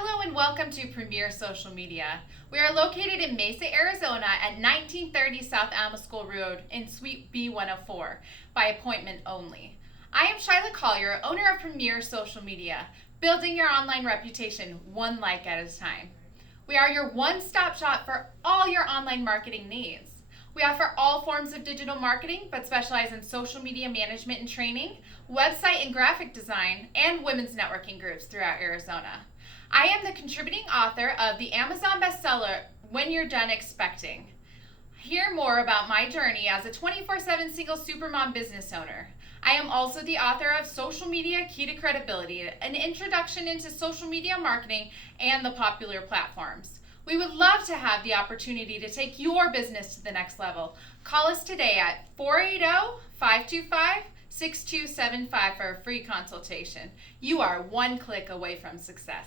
Hello and welcome to Premier Social Media. We are located in Mesa, Arizona at 1930 South Alma School Road in Suite B104 by appointment only. I am Shyla Collier, owner of Premier Social Media, building your online reputation one like at a time. We are your one-stop shop for all your online marketing needs. We offer all forms of digital marketing, but specialize in social media management and training, website and graphic design, and women's networking groups throughout Arizona. I am the contributing author of the Amazon bestseller, When You're Done Expecting. Hear more about my journey as a 24/7 single supermom business owner. I am also the author of Social Media Key to Credibility, an introduction into social media marketing and the popular platforms. We would love to have the opportunity to take your business to the next level. Call us today at 480-525-6275 for a free consultation. You are one click away from success.